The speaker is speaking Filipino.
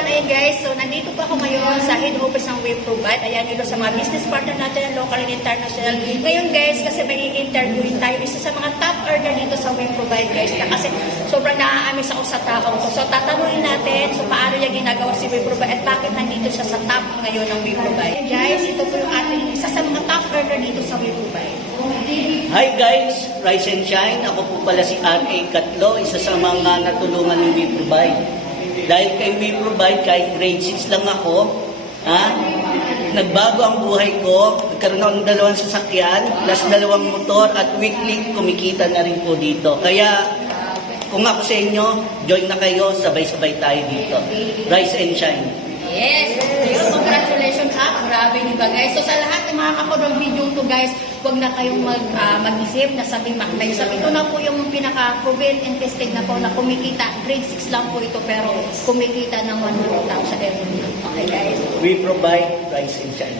everyone, ayan guys, so nandito po ako ngayon sa head office ng We Provide. Ayan, dito sa mga business partner natin, local and international. Ngayon guys, kasi may i-interviewin tayo, isa sa mga top earner dito sa We Provide guys, na kasi sobrang naaamis ako sa tao ko. So tatanungin natin, so paano niya ginagawa si We Provide at bakit nandito siya sa top ngayon ng We Provide. Guys, ito po yung ating isa sa mga top earner dito sa We Provide. Hi guys, Rise and Shine. Ako po pala si R.A. Catlo, isa sa mga natulungan ng We Provide. Dahil kay We Provide, kahit grade 6 lang ako, nagbago ang buhay ko. Nagkaroon ako ng 2 sasakyan, plus 2 motor, at weekly kumikita na rin po dito. Kaya kung ako sa inyo, join na kayo, sabay-sabay tayo dito. Rise and Shine. Yes! Ayun, congratulations ha. Grabe, di ba guys? So sa lahat ng mga kapanood video to guys, huwag na kayong mag-isip na sabing makbay. So ito na po yung pinaka-proven and tested na po na kumikita. Grade 6 lang po ito pero kumikita ng 100,000 every month. Okay guys? We Provide, Rise and Shine.